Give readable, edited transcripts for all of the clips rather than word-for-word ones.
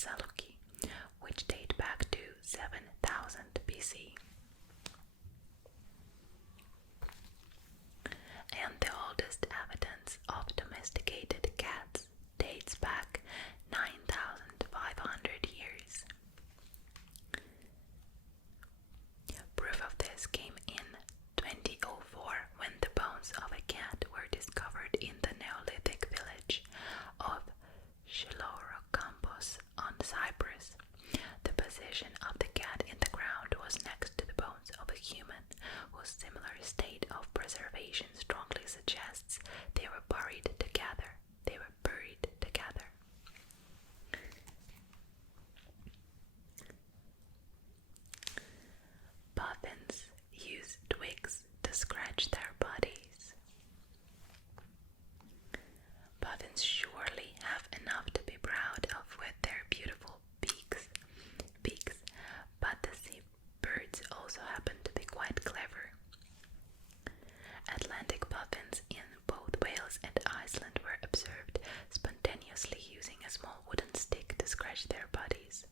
Saluki, which date back to 7000 BC. And the oldest evidence of domesticated cats dates back 9,500 years. Proof of this came in 2004 when the bones of a cat were discovered in the Neolithic village of Shilorocampos on Cyprus. The position of the cat in the ground was next to the bones of a human, whose similar state of preservation strongly suggests they were buried together. Puffins use twigs to scratch their bodies. Puffins surely have enough to be proud of with their beautiful beaks, but the seabirds also happen to be quite clever. Atlantic puffins in both Wales and Iceland were observed spontaneously using a small wooden stick to scratch their bodies.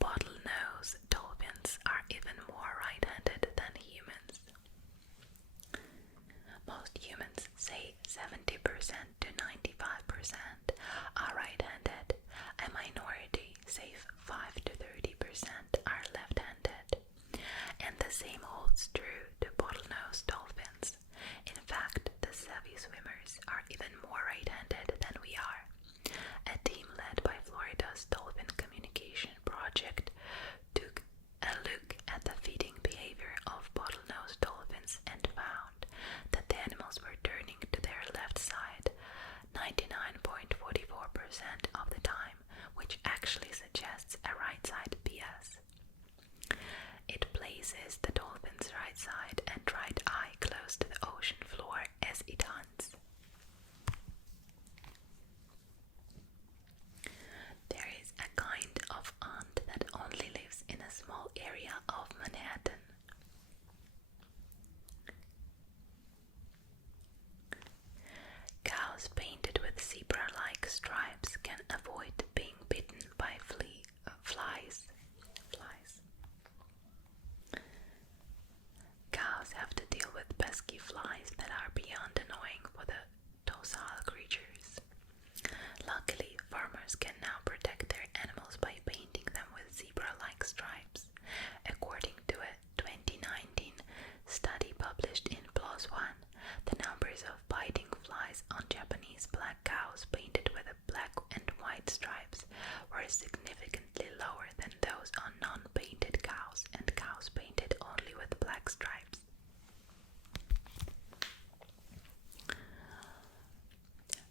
Bottlenose dolphins are even more right-handed than humans. Most humans, say 70% to 95%, are right-handed. A minority, say 5 to 30%, are left-handed. And the same holds true to bottlenose dolphins. In fact, the savvy swimmers are even more right-handed than we are. A team led by Florida's Dolphin Communication Project took a look at the feeding behavior of bottlenose dolphins and found that the animals were turning to their left side 99.44% of the time, which actually suggests a right side bias. It places the dolphin's right side and right eye close to the ocean floor as it hunts. There is a kind of ant that only lives in a small area of Manhattan. Cows painted with zebra-like stripes can avoid being bitten by flies. Cows have to deal with pesky flies that are beyond annoying for the docile creatures. Luckily, farmers can now protect their animals by painting them with zebra-like stripes. According to a 2019 study published in PLOS ONE, the numbers of biting flies on Japanese black cows painted with black and white stripes were significantly lower than those on non-painted cows and cows painted only with black stripes.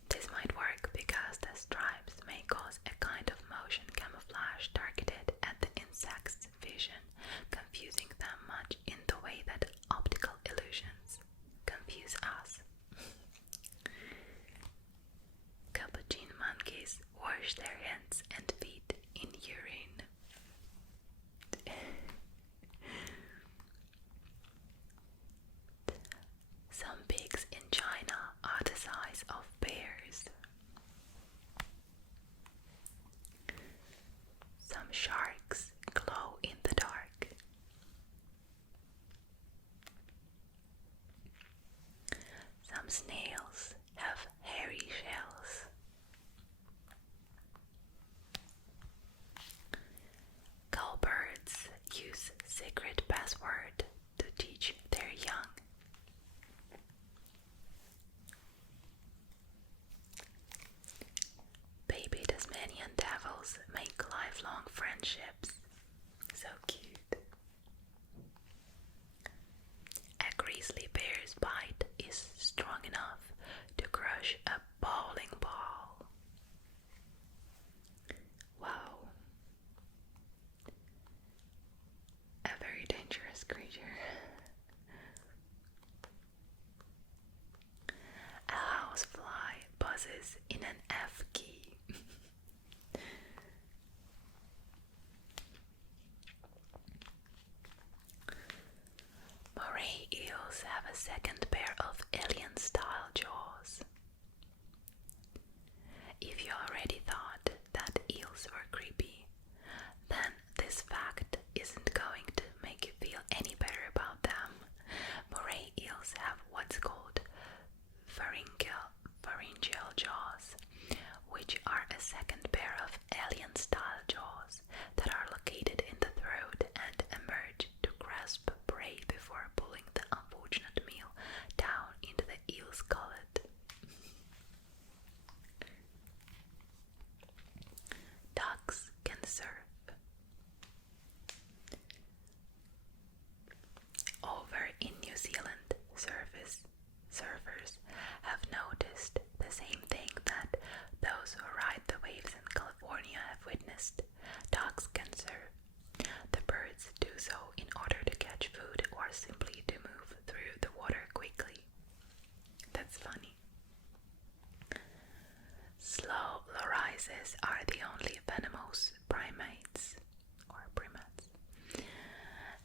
This might work because the stripes may cause a kind of motion camouflage targeted at the insect's vision, confusing them much in the way that optical illusions confuse us. Capuchin monkeys wash their hands and feet in urine. Some pigs in China are the size of bears. Some sharks glow in the dark. Some snails have hairy shells. Cowbirds use secret password to teach their young. Baby Tasmanian devils make lifelong friendships. So cute. A grizzly bear's bite is strong enough to crush a bowling ball. Wow. A very dangerous creature. A housefly buzzes in an F key. Moray eels have a second pair of alien-style jaws. If you already thought that eels were creepy, then this fact isn't going to make you feel any better about them. Moray eels have what's called pharyngeal jaws, which are a second pair of alien-style jaws that are located in the throat and emerge to grasp prey before pulling the unfortunate meal down into the eel's gullet. Ducks can surf. Over in New Zealand, surfers have noticed the same thing that those who ride the waves in California have witnessed. Ducks can surf. The birds do so in order to catch food or simply to move through the water quickly. That's funny. Slow lorises are the only venomous primates.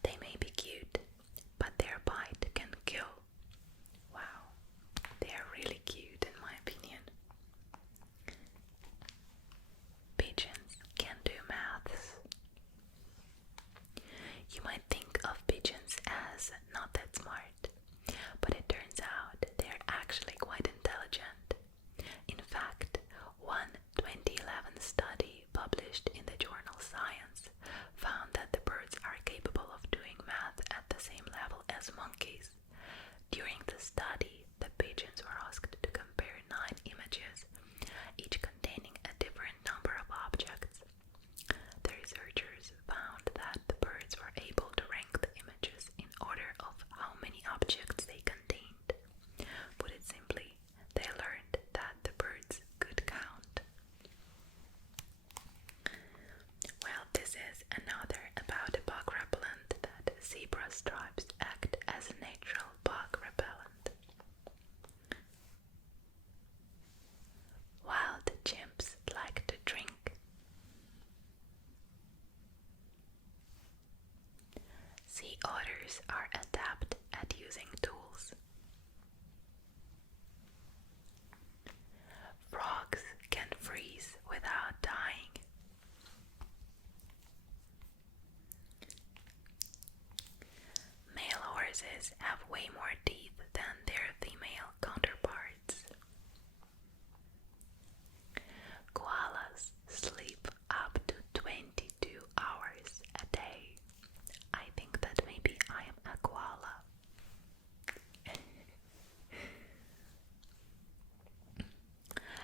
They may be cute, but their bite can kill. Wow, they are really cute in my opinion. Pigeons can do maths. You might think of pigeons as not that smart, but it turns out they're actually quite intelligent. In fact, one 2011 study published in the journal Science found that the birds are capable of doing math at the same level as monkeys. During the study, the pigeons were asked to compare 9 images, each containing a different number of objects. The researchers found that the birds were able to rank the images in order of how many objects they contained. Put it simply, they learned that the birds could count. Well, this is another about a bug repellent that zebra stripes act as a natural bug repellent. Wild chimps like to drink. Sea otters are adept at using tools. Frogs can freeze without dying. Male horses have way more teeth than their female counterparts. Koalas sleep up to 22 hours a day. I think that maybe I am a koala.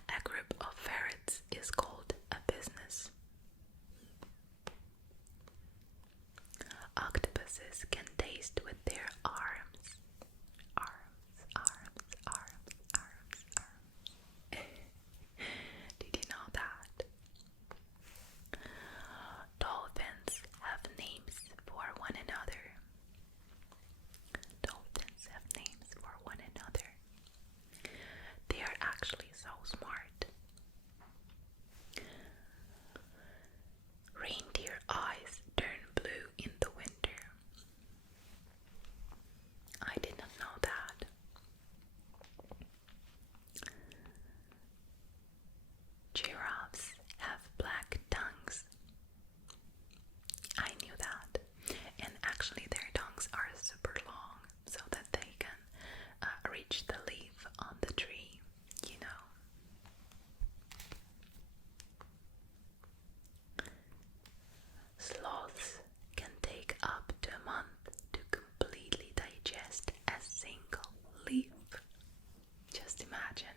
A group of ferrets is called a business. Octopuses can taste with their arms. Arms. Did you know that? Dolphins have names for one another. Dolphins have names for one another. They are actually so smart. Reindeer eyes turn blue in the winter. I did not know that. Giraffes have black tongues. I knew that. And actually their tongues are super long so that they can reach the leaf on the tree, you know. Sloths can take up to a month to completely digest a single leaf. Just imagine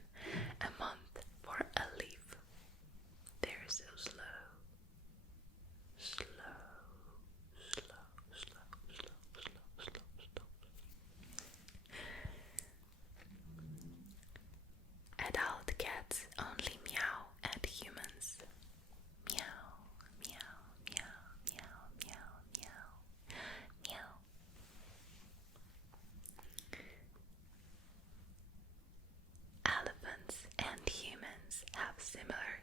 a month for a leaf. They're so slow. Adult cats only meow at humans. Meow, meow, meow, meow, meow, meow, meow. Elephants and humans have similar